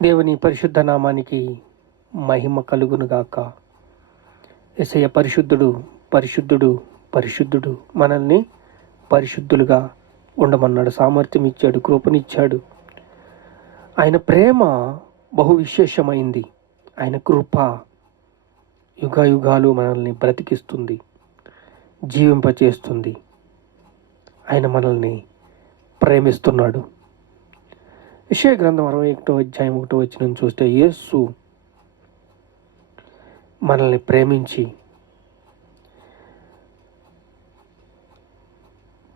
దేవుని పరిశుద్ధ నామానికి మహిమ కలుగునుగాక. యేసయ్య పరిశుద్ధుడు, పరిశుద్ధుడు, పరిశుద్ధుడు. మనల్ని పరిశుద్ధులుగా ఉండమన్నాడు. సామర్థ్యం ఇచ్చాడు, కృపనిచ్చాడు. ఆయన ప్రేమ బహు విశేషమైంది. ఆయన కృప యుగాలు మనల్ని బ్రతికిస్తుంది, జీవింపచేస్తుంది. ఆయన మనల్ని ప్రేమిస్తున్నాడు. యెషయా గ్రంథం 61వ అధ్యాయం 1వ వచనం చూస్తే, యేసు మనల్ని ప్రేమించి,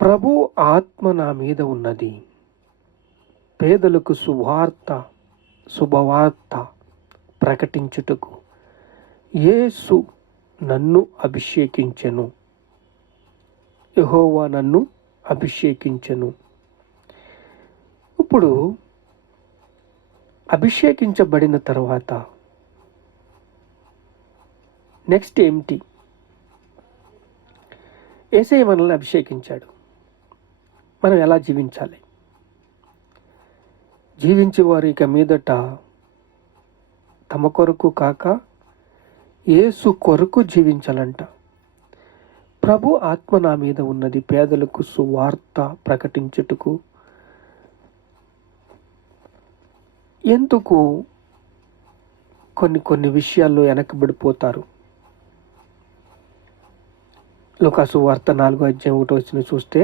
ప్రభు ఆత్మ నా మీద ఉన్నది, పేదలకు శుభవార్త ప్రకటించుటకు యేసు నన్ను అభిషేకించెను. యెహోవా నన్ను అభిషేకించెను. ఇప్పుడు అభిషేకించబడిన తర్వాత నెక్స్ట్ ఏమిటి? యేసయ్య మనల్ని అభిషేకించాడు. మనం ఎలా జీవించాలి? జీవించేవారు ఇక మీదట తమ కొరకు కాక యేసు కొరకు జీవించాలంట. ప్రభు ఆత్మ నా మీద ఉన్నది, పేదలకు సువార్త ప్రకటించుటకు. ఎందుకు కొన్ని విషయాల్లో వెనకబడిపోతారు? లూకాసు వార్త 4వ అధ్యాయం 1వ వచనం చూస్తే,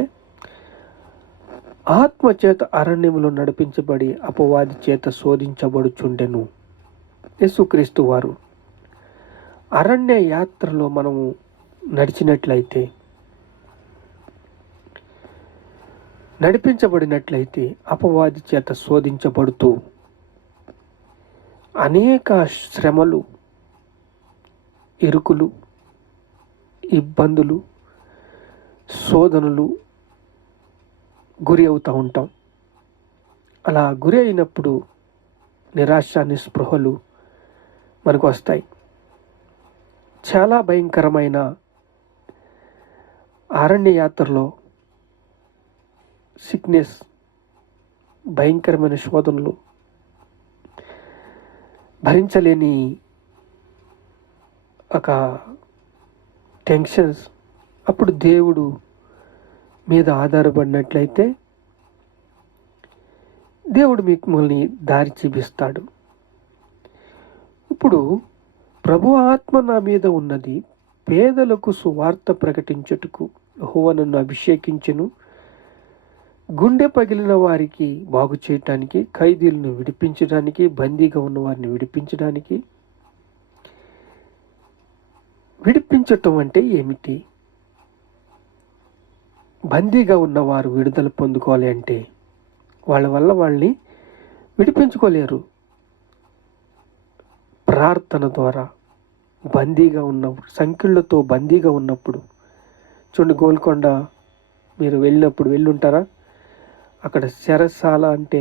ఆత్మ చేత అరణ్యములో నడిపించబడి అపవాది చేత శోధించబడుచుండెను. యేసుక్రీస్తు వారు అరణ్య యాత్రలో మనము నడిపించబడినట్లయితే అపవాది చేత శోధించబడుతూ అనేక శ్రమలు, ఇరుకులు, ఇబ్బందులు, శోధనలు గురి అవుతూ ఉంటాం. అలా గురి అయినప్పుడు నిరాశ, నిస్పృహలు మనకు వస్తాయి. చాలా భయంకరమైన అరణ్య యాత్రలో సిక్నెస్, భయంకరమైన శోధనలు, భరించలేని ఒక టెన్షన్స్. అప్పుడు దేవుడు మీద ఆధారపడినట్లయితే దేవుడు మిమ్మల్ని దారి చూపిస్తాడు. ఇప్పుడు ప్రభు ఆత్మ నా మీద ఉన్నది, పేదలకు సువార్త ప్రకటించుటకు యెహోవా నన్ను అభిషేకించెను, గుండె పగిలిన వారికి బాగు చేయటానికి, ఖైదీలను విడిపించడానికి, బందీగా ఉన్న వారిని విడిపించడానికి. విడిపించటం అంటే ఏమిటి? బందీగా ఉన్నవారు విడుదల పొందుకోవాలి అంటే వాళ్ళ వల్ల వాళ్ళని విడిపించుకోలేరు. ప్రార్థన ద్వారా బందీగా ఉన్నప్పుడు, సంఖ్యలతో బందీగా ఉన్నప్పుడు, చూడండి, గోల్కొండ మీరు వెళ్ళుంటారా? అక్కడ చెరసాల అంటే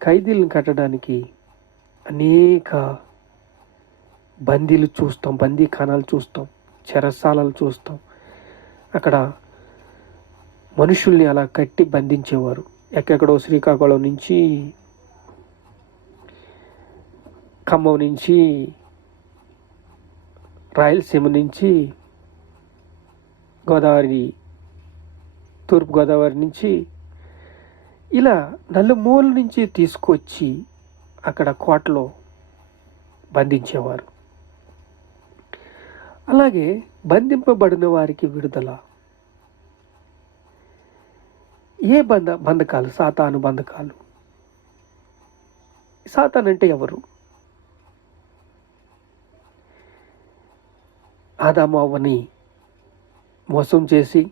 ఖైదీలను కట్టడానికి అనేక బందీలు చూస్తాం, బందీఖానాలు చూస్తాం, చెరసాలలు చూస్తాం. అక్కడ మనుషుల్ని అలా కట్టి బంధించేవారు. ఎక్కడెక్కడో శ్రీకాకుళం నుంచి, ఖమ్మం నుంచి, రాయలసీమ నుంచి, తూర్పు గోదావరి నుంచి, ఇలా నలుమూల నుంచి తీసుకొచ్చి అక్కడ కోటలో బంధించేవారు. అలాగే బంధింపబడిన వారికి విడుదల. ఏ బంధకాలు? సాతాను బంధకాలు. సాతాను అంటే ఎవరు? ఆదాము అవ్వని మోసం చేసి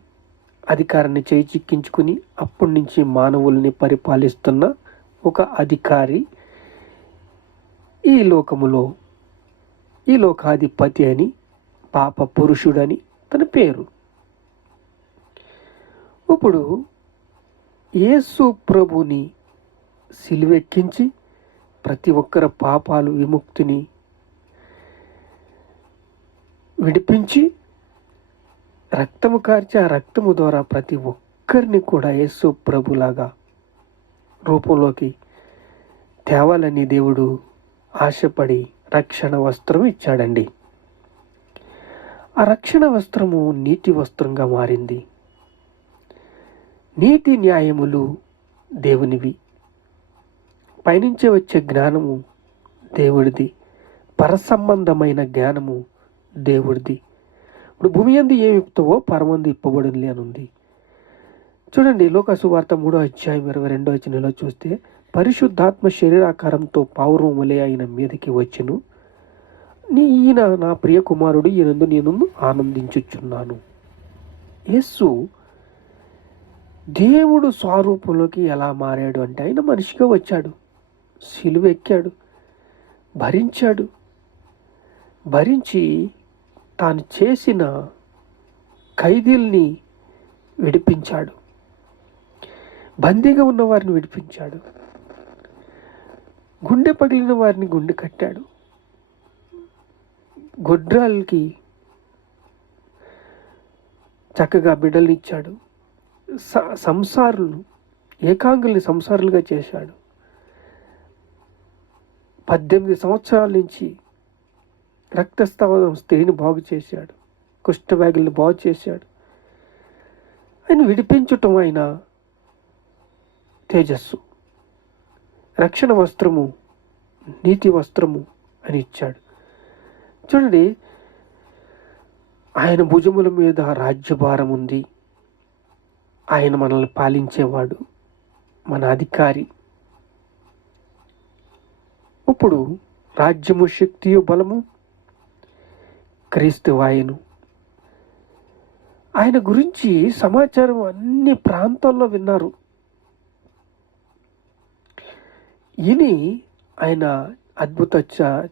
అధికారాన్ని చేయి చిక్కించుకుని అప్పటి నుంచి మానవుల్ని పరిపాలిస్తున్న ఒక అధికారి, ఈ లోకాధిపతి అని, పాప పురుషుడని తన పేరు. ఇప్పుడు యేసు ప్రభుని సిలువెక్కించి ప్రతి ఒక్కరి పాపాలు విముక్తిని విడిపించి రక్తము కార్చి, ఆ రక్తము ద్వారా ప్రతి ఒక్కరిని కూడా యేసు ప్రభులాగా రూపంలోకి తేవాలని దేవుడు ఆశపడి రక్షణ వస్త్రం ఇచ్చాడండి. ఆ రక్షణ వస్త్రము నీతి వస్త్రంగా మారింది. నీతి న్యాయములు దేవునివి, పైనుంచి వచ్చే జ్ఞానము దేవుడిది, పరసంబంధమైన జ్ఞానము దేవుడిది. ఇప్పుడు భూమి యందు ఏమి ఇప్పుతావో పరమందు ఇప్పబడునులే అని ఉంది. చూడండి, లోకాసు వార్త 3వ అధ్యాయం 22వ వచనంలో చూస్తే, పరిశుద్ధాత్మ శరీరాకారంతో పావురములే ఆయన మీదకి వచ్చెను. ఈయన నా ప్రియ కుమారుడు, ఈయనందు నేను ఆనందించుచున్నాను. యేసు దేవుడు స్వరూపంలోకి ఎలా మారాడు అంటే, ఆయన మనిషిగా వచ్చాడు, సిలువ ఎక్కాడు, భరించి తాను చేసిన ఖైదీల్ని విడిపించాడు, బందీగా ఉన్న వారిని విడిపించాడు, గుండె పగిలిన వారిని గుండె కట్టాడు, గొడ్రాలకి చక్కగా బిడ్డల్ని ఇచ్చాడు, సంసారులను ఏకాంగుల్ని సంసారులుగా చేశాడు, 18 సంవత్సరాల నుంచి రక్తస్రావం స్త్రీని బాగు చేశాడు, కుష్ఠవ్యాధుల్ని బాగు చేశాడు. ఆయన విడిపించటం ఆయన తేజస్సు. రక్షణ వస్త్రము, నీతి వస్త్రము అని ఇచ్చాడు. చూడండి, ఆయన భుజముల మీద రాజ్యభారం ఉంది. ఆయన మనల్ని పాలించేవాడు, మన అధికారి. ఇప్పుడు రాజ్యము, శక్తియు, బలము క్రీస్తు ఆయను. ఆయన గురించి సమాచారం అన్ని ప్రాంతాల్లో విన్నారు. ఈయన ఆయన అద్భుత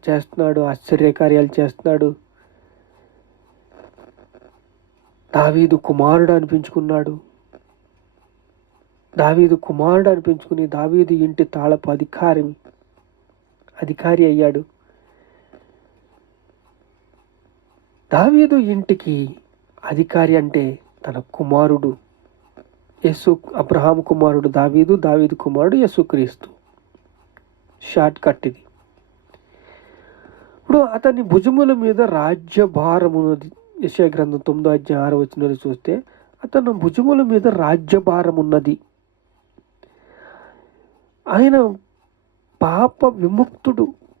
చేస్తున్నాడు, ఆశ్చర్యకార్యాలు చేస్తున్నాడు, దావీదు కుమారుడు అనిపించుకున్నాడు. దావీదు ఇంటి తాళపు అధికారి అయ్యాడు. దావీదు ఇంటికి అధికారి అంటే తన కుమారుడు యేసు. అబ్రహాము కుమారుడు దావీదు కుమారుడు యేసుక్రీస్తు. షార్ట్ కట్ ఇది. ఇప్పుడు అతని భుజముల మీద రాజ్యభారము ఉన్నది. యెషయా గ్రంథం 9వ అధ్యాయం 6వ వచనంలో చూస్తే, అతని భుజముల మీద రాజ్యభారం ఉన్నది. ఆయన పాప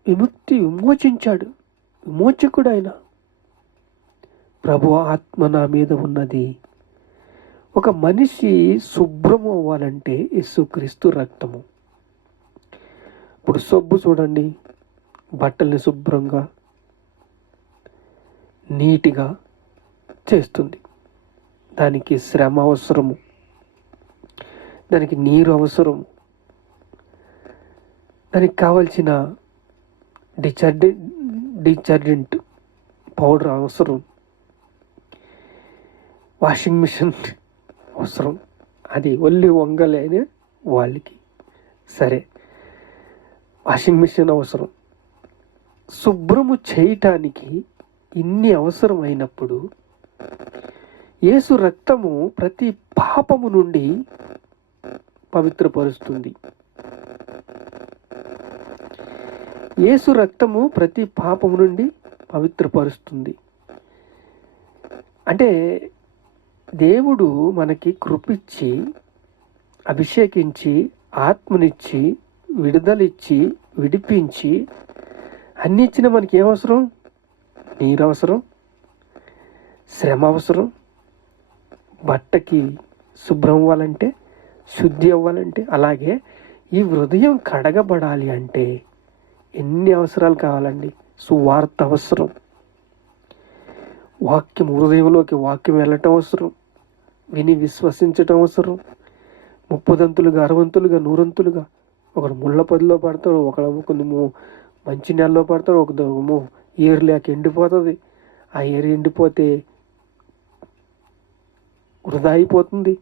విమోచించాడు, విమోచకుడు ఆయన. ప్రభు ఆత్మ నా మీద ఉన్నది. ఒక మనిషి శుభ్రం అవ్వాలంటే యేసుక్రీస్తు రక్తము. ఇప్పుడు సబ్బు చూడండి, బట్టల్ని శుభ్రంగా నీటిగా చేస్తుంది. దానికి శ్రమ అవసరము, దానికి నీరు అవసరము, దానికి కావలసిన డిటర్జెంట్ పౌడర్ అవసరం, వాషింగ్ మిషన్ అవసరం. అది ఒళ్ళు వంగలేని వాళ్ళకి సరే వాషింగ్ మిషన్ అవసరం. శుభ్రము చేయటానికి ఇన్ని అవసరం అయినప్పుడు యేసు రక్తము ప్రతి పాపము నుండి పవిత్రపరుస్తుంది. యేసు రక్తము ప్రతి పాపము నుండి పవిత్రపరుస్తుంది. అంటే దేవుడు మనకి కృపిచ్చి, అభిషేకించి, ఆత్మనిచ్చి, విడుదలిచ్చి, విడిపించి అన్ని ఇచ్చిన మనకి ఏమవసరం? నీరు అవసరం, శ్రమ అవసరం, బట్టకి శుభ్రం అవ్వాలంటే, శుద్ధి అవ్వాలంటే, అలాగే ఈ హృదయం కడగబడాలి అంటే ఎన్ని అవసరాలు కావాలండి? సువార్త అవసరం, వాక్యం వెళ్ళటం అవసరం, విని విశ్వసించటం అవసరం. 30 60 100 ఒకడు ముళ్ళ పొదిలో పడతాడు, ఒకడు కొంచెము మంచి నెలలో పడతాడు, ఒకదేమో ఏరు లేక ఎండిపోతుంది. ఆ ఏరు ఎండిపోతే వృధా అయిపోతుంది.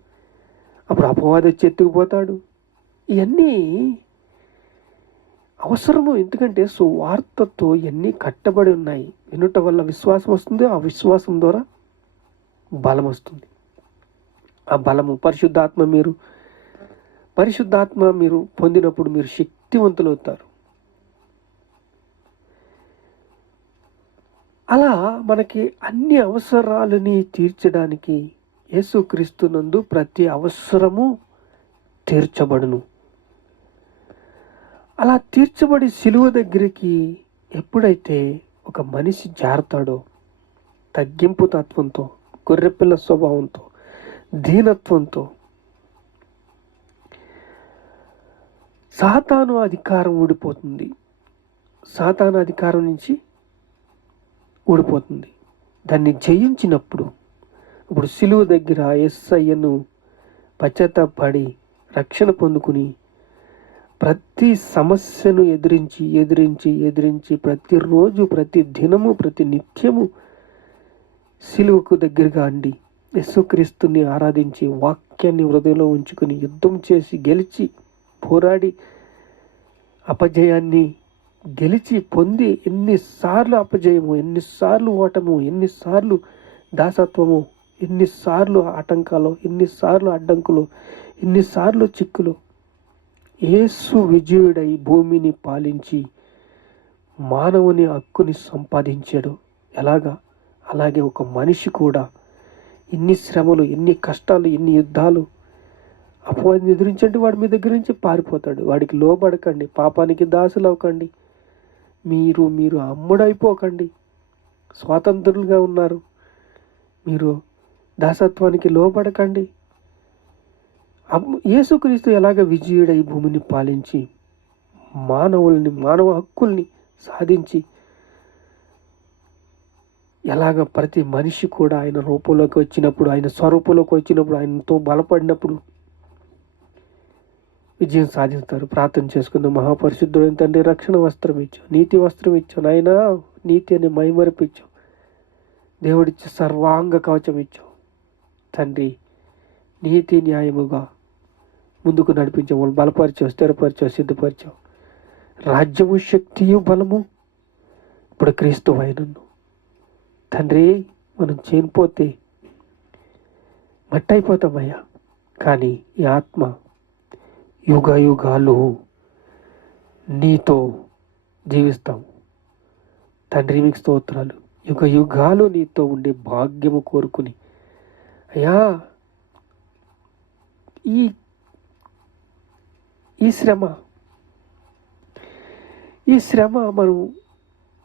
అప్పుడు అపవాది వచ్చి ఎత్తుకుపోతాడు. ఇవన్నీ అవసరము. ఎందుకంటే సువార్తతో ఇవన్నీ కట్టబడి ఉన్నాయి. వినుట వల్ల విశ్వాసం వస్తుంది, ఆ విశ్వాసం ద్వారా బలం వస్తుంది. ఆ బలము పరిశుద్ధాత్మ మీరు పొందినప్పుడు మీరు శక్తివంతులు అవుతారు. అలా మనకి అన్ని అవసరాలని తీర్చడానికి యేసుక్రీస్తునందు ప్రతి అవసరము తీర్చబడును. అలా తీర్చబడి సిలువ దగ్గరికి ఎప్పుడైతే ఒక మనిషి జారుతాడో, తగ్గింపు తత్వంతో, గొర్రెపిల్ల స్వభావంతో, దీనత్వంతో, సాతాను అధికారం ఊడిపోతుంది. సాతాను అధికారం నుంచి ఊడిపోతుంది. దాన్ని జయించినప్పుడు, ఇప్పుడు సిలువ దగ్గర యేసయ్యను పశ్చాత్తాపడి రక్షణ పొందుకుని ప్రతి సమస్యను ఎదిరించి ప్రతిరోజు, ప్రతి దినము, ప్రతి నిత్యము సిలువకు దగ్గరగా అండి యేసుక్రీస్తుని ఆరాధించి వాక్యాన్ని హృదయంలో ఉంచుకుని యుద్ధం చేసి గెలిచి పోరాడి అపజయాన్ని గెలిచి పొంది ఎన్నిసార్లు అపజయము, ఎన్నిసార్లు ఓటము, ఎన్నిసార్లు దాసత్వము, ఎన్నిసార్లు ఆటంకాలు, ఎన్నిసార్లు అడ్డంకులు, ఎన్నిసార్లు చిక్కులు, యేసు విజయుడై భూమిని పాలించి మానవుని హక్కుని సంపాదించాడు. అలాగే ఒక మనిషి కూడా ఎన్ని శ్రమలు, ఎన్ని కష్టాలు, ఎన్ని యుద్ధాలు అపవాదిని ఎదిరించండి, వాడి మీ దగ్గర నుంచి పారిపోతాడు. వాడికి లోబడకండి, పాపానికి దాసులు అవ్వకండి, మీరు అమ్ముడైపోకండి. స్వాతంత్రులుగా ఉన్నారు, మీరు దాసత్వానికి లోబడకండి. యేసుక్రీస్తు ఎలాగ విజయుడై భూమిని పాలించి మానవ హక్కుల్ని సాధించి ఎలాగ ప్రతి మనిషి కూడా ఆయన రూపంలోకి వచ్చినప్పుడు, ఆయన స్వరూపంలోకి వచ్చినప్పుడు, ఆయనతో బలపడినప్పుడు విజయం సాధిస్తారు. ప్రార్థన చేసుకుందాం. మహాపరిశుద్ధుడైన తండ్రి, రక్షణ వస్త్రం ఇచ్చావు, నీతి వస్త్రం ఇచ్చావు నాయన, నీతి అని మైమరిపించావు, దేవుడిచ్చి సర్వాంగ కవచం ఇచ్చావు తండ్రి. నీతి న్యాయముగా ముందుకు నడిపించావు, వాళ్ళు బలపరిచావు, స్థిరపరిచావు, సిద్ధపరిచావు. రాజ్యము, శక్తియు, బలము ఇప్పుడు క్రీస్తు అయినను తండ్రి. మనం చేయకపోతే మట్టయిపోతామయ్యా, కానీ ఈ ఆత్మ యుగ యుగాలు నీతో జీవిస్తాం తండ్రి. మీకు స్తోత్రాలు. యుగ యుగాలు నీతో ఉండే భాగ్యము కోరుకుని అయ్యా, ఈ శ్రమ మనం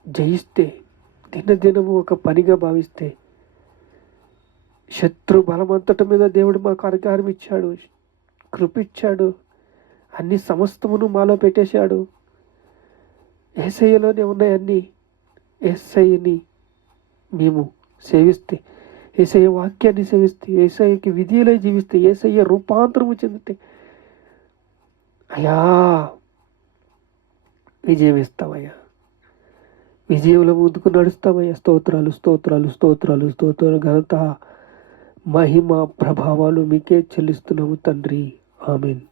జయిస్తే, దినదినము ఒక పనిగా భావిస్తే, శత్రు బలమంతటి మీద దేవుడు మాకు అధికారం ఇచ్చాడు, కృపిచ్చాడు, అన్ని సమస్తమును మాలో పెట్టేశాడు. యేసయ్యలోనే ఉన్నాయన్నీ. యేసయ్యని మేము సేవిస్తే, యేసయ్య వాక్యాన్ని సేవిస్తే, యేసయ్యకి విధిలో జీవిస్తే, యేసయ్య రూపాంతరము చెందితే అయ్యా విజయం ఇస్తామయ్యా, విజయంలో ముందుకు నడుస్తామయ్యా. స్తోత్రాలు, స్తోత్రాలు, స్తోత్రాలు, స్తోత్రాలు, ఘనత, మహిమ, ప్రభావాలు మీకే చెల్లిస్తున్నాము తండ్రి. ఆమేన్.